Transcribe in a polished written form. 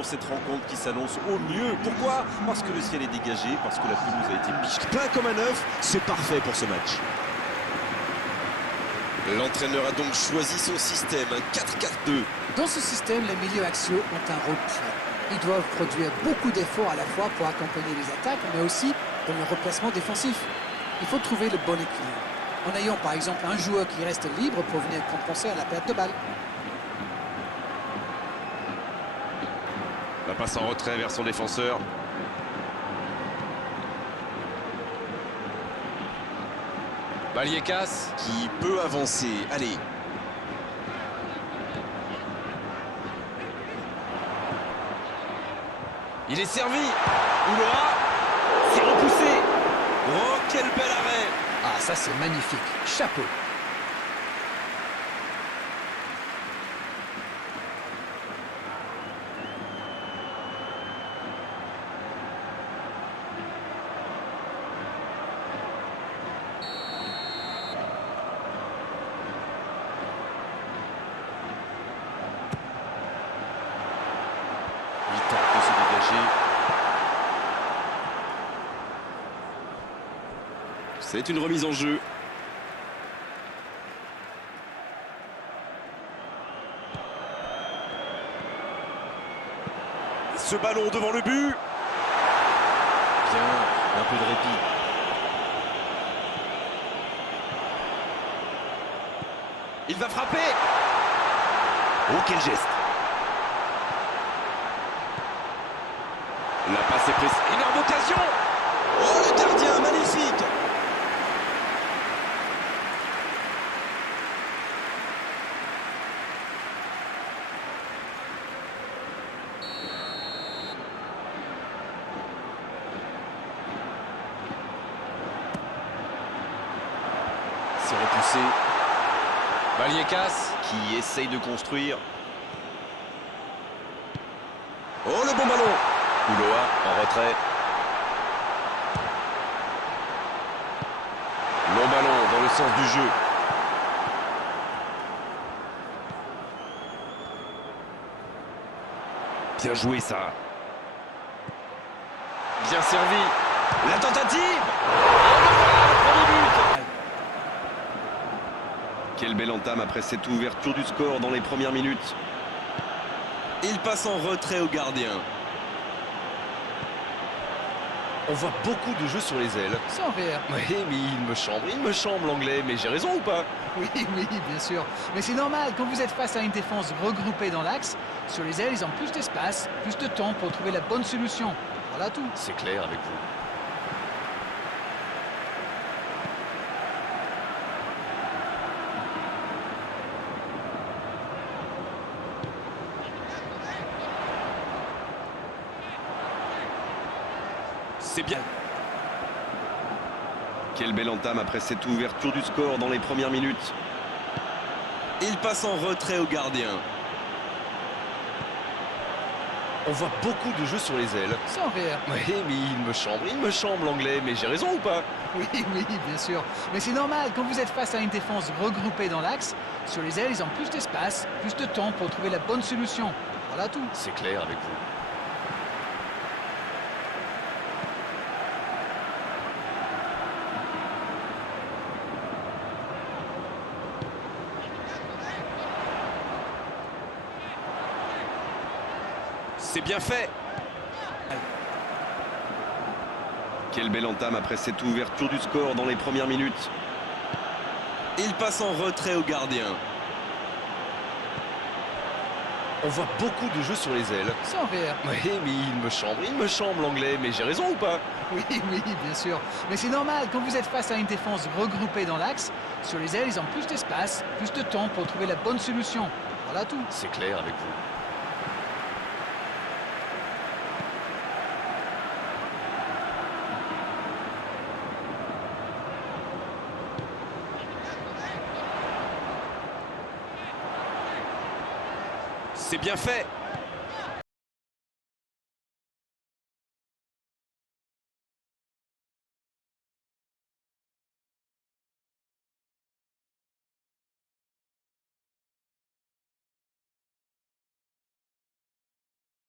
Pour cette rencontre qui s'annonce au mieux. Pourquoi? Parce que le ciel est dégagé, parce que la pelouse a été bichée. Plein comme un œuf, c'est parfait pour ce match. L'entraîneur a donc choisi son système, un 4-4-2. Dans ce système, les milieux axiaux ont un rôle clé. Ils doivent produire beaucoup d'efforts à la fois pour accompagner les attaques, mais aussi dans le replacement défensif. Il faut trouver le bon équilibre, en ayant par exemple un joueur qui reste libre pour venir compenser à la perte de balle. La passe en retrait vers son défenseur. Vallecas Qui peut avancer. Allez. il est servi. Ouloa, c'est repoussé. Oh, quel bel arrêt! Ah, ça c'est magnifique. Chapeau. Il tente de se dégager. C'est une remise en jeu. Ce ballon devant le but. Bien, un peu de répit. Il va frapper. Oh, quel geste. La passe est prise. Énorme occasion. Oh, le gardien, magnifique. C'est repoussé. Vallecas, Qui essaye de construire. Oh, le bon ballon. Ouloa en retrait. Long ballon dans le sens du jeu. Bien joué ça. Bien servi. La tentative. Quelle belle entame après cette ouverture du score dans les premières minutes. Il passe en retrait au gardien. On voit beaucoup de jeux sur les ailes. Sans rire. Oui, mais il me chambre l'anglais, mais j'ai raison ou pas? Oui, oui, bien sûr. Mais c'est normal, quand vous êtes face à une défense regroupée dans l'axe, sur les ailes, ils ont plus d'espace, plus de temps pour trouver la bonne solution. Voilà tout. C'est clair avec vous. C'est bien. Quelle belle entame après cette ouverture du score dans les premières minutes. Il passe en retrait au gardien. On voit beaucoup de jeux sur les ailes. Sans rire. Oui, mais il me chambre l'anglais, mais j'ai raison ou pas? Oui, oui, bien sûr. Mais c'est normal, quand vous êtes face à une défense regroupée dans l'axe, sur les ailes, ils ont plus d'espace, plus de temps pour trouver la bonne solution. Voilà tout. C'est clair avec vous. C'est bien fait. Quelle belle entame après cette ouverture du score dans les premières minutes. Il passe en retrait au gardien. On voit beaucoup de jeux sur les ailes. Sans rire. Oui, mais il me chambre l'anglais, mais j'ai raison ou pas? Oui, oui, bien sûr. Mais c'est normal, quand vous êtes face à une défense regroupée dans l'axe, sur les ailes, ils ont plus d'espace, plus de temps pour trouver la bonne solution. Voilà tout. C'est clair avec vous. C'est bien fait.